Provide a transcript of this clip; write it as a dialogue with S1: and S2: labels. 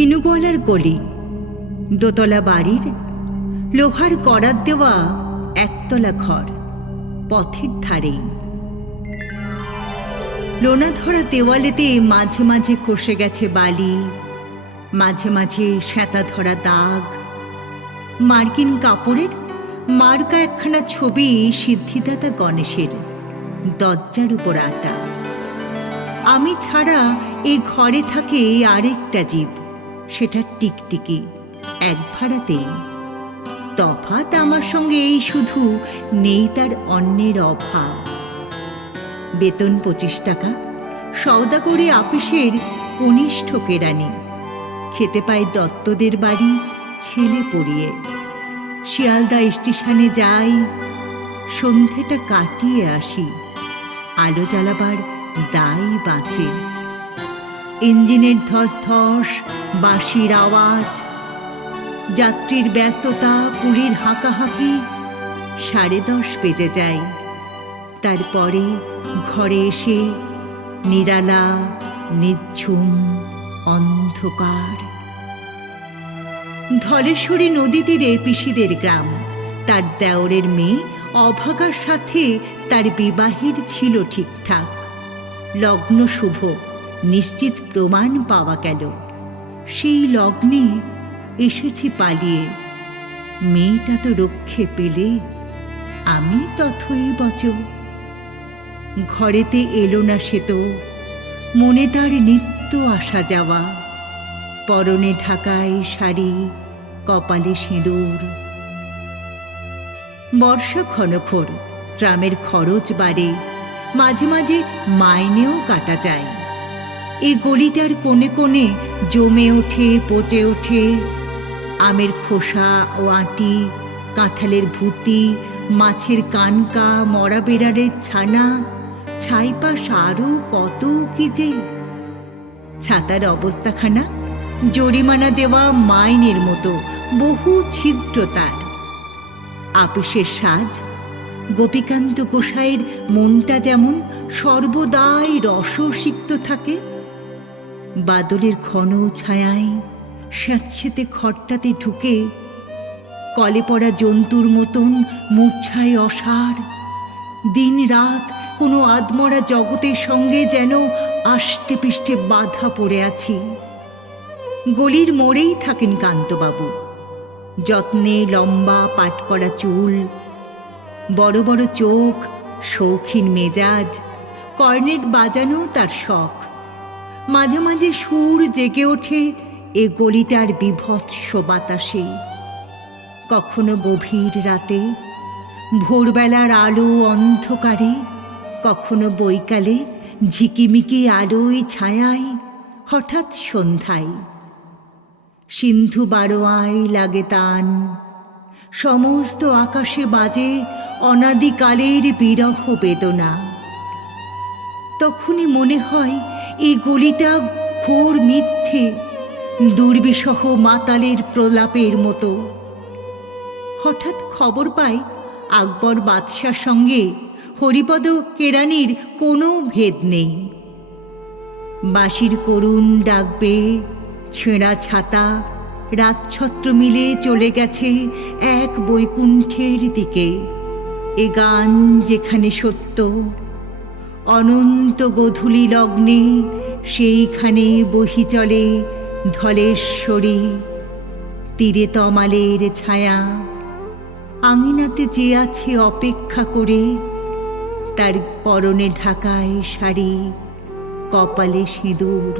S1: কিনুগোয়ালার গলি। দোতলা বাড়ির লোহার করার দেওয়া একতলা ঘর, পথের ধারেই। লোনা ধরা দেওয়ালেতে মাঝে মাঝে খসে গেছে বালি, মাঝে মাঝে শ্যাতা ধরা দাগ। মার্কিন কাপড়ের মার্কা একখানা ছবি সিদ্ধিদাতা গণেশের দরজার উপর আটা। আমি ছাড়া এই ঘরে থাকে আরেকটা জীব। সেটা টিকটিকি, এক ভাড়াতেই তফাৎ আমার সঙ্গে এই শুধু নেই তার অন্যের অভাব। বেতন পঁচিশ টাকা, সওদা করে আপিসের কনিষ্ঠ কেরানি। খেতে পাই দত্তদের বাড়ি, ছেলে পড়িয়ে। শিয়ালদা স্টেশনে যাই, সন্ধেটা কাটিয়ে আসি। আলো জ্বালাবার দায় বাঁচে। ইঞ্জিনের ধস ধস, বাঁশির আওয়াজ, যাত্রীর ব্যস্ততা, কুড়ির হাঁকাহাঁকি, সাড়ে দশ বেজে যায়। তারপরে ঘরে এসে নিরালা, নিঝুম, অন্ধকার। ধলেশ্বরী নদী তীরে পিসিদের গ্রাম। তার দেওরের মেয়ে অভাগার সাথে তার বিবাহের ছিল ঠিকঠাক। লগ্ন শুভ। নিশ্চিত প্রমাণ পাওয়া গেল। সেই লগ্নে এসেছি পালিয়ে। মেয়েটা তো রক্ষে পেলে। আমি তথই বচ। ঘরেতে এলো না সে তো। মনে তার নিত্য আসা যাওয়া। পরনে ঢাকায় শাড়ি, কপালে সিঁদুর। বর্ষা ক্ষণখোর ট্রামের খরচ বাড়ে। মাঝে মাঝে মাইনেও কাটা যায়। এই গলিটার কোণে কোণে জমে ওঠে, পচে ওঠে। আমের খোসা ও আঁটি, কাঁঠালের ভুতি, মাছের কানকা, মরা বেড়ারের ছানা, ছাইপাশ আরও কত কি যে। ছাতার অবস্থাখানা, জরিমানা দেওয়া মাইনের মতো, বহু ছিদ্র তার। আপিসের সাজ, গোপীকান্ত গোসাইয়ের মনটা যেমন সর্বদাই রসসিক্ত থাকে বাদলের ঘন ছায়ায় স্যাঁতস্যাঁতে ঘরটাতে ঢুকে কলে পড়া জন্তুর মতন মূর্ছায় অসার। দিন রাত কোনো আদমরা জগতের সঙ্গে যেন আষ্টে পিষ্টে বাধা পড়ে আছি। গলির মোড়েই থাকেন কান্তবাবু। যত্নে লম্বা পাট করা চুল, বড় বড় চোখ, শৌখিন মেজাজ, কর্নেট বাজানো তার শখ। মাঝে মাঝে সুর জেগে ওঠে এ গলিটার বিভৎস বাতাসে। কখনো গভীর রাতে, ভোরবেলার আলো অন্ধকারে, কখনো বৈকালে ঝিকিমিকি আলোয় ছায়ায়, হঠাৎ সন্ধ্যায়। সিন্ধু বারোয়ায় লাগে তান। সমস্ত আকাশে বাজে অনাদিকালের বিরহ বেদনা। তখনই মনে হয় এই গলিটা ঘোর মিথ্যে দুর্বিসহ মাতালের প্রলাপের মতো। হঠাৎ খবর পাই আকবর বাদশার সঙ্গে হরিপদ কেরানির কোনো ভেদ নেই। বাঁশির করুণ ডাকবে ছেঁড়া ছাতা রাতছত্র মিলে চলে গেছে এক বৈকুণ্ঠের দিকে। এ গান যেখানে সত্য অনন্ত গধূলি লগ্নে সেইখানে বহি চলে ধলেশ্বরী। তীরে তমালের ছায়া, আঙিনাতে যে আছে অপেক্ষা করে, তার পরনে ঢাকায় শাড়ি, কপালে সিঁদুর।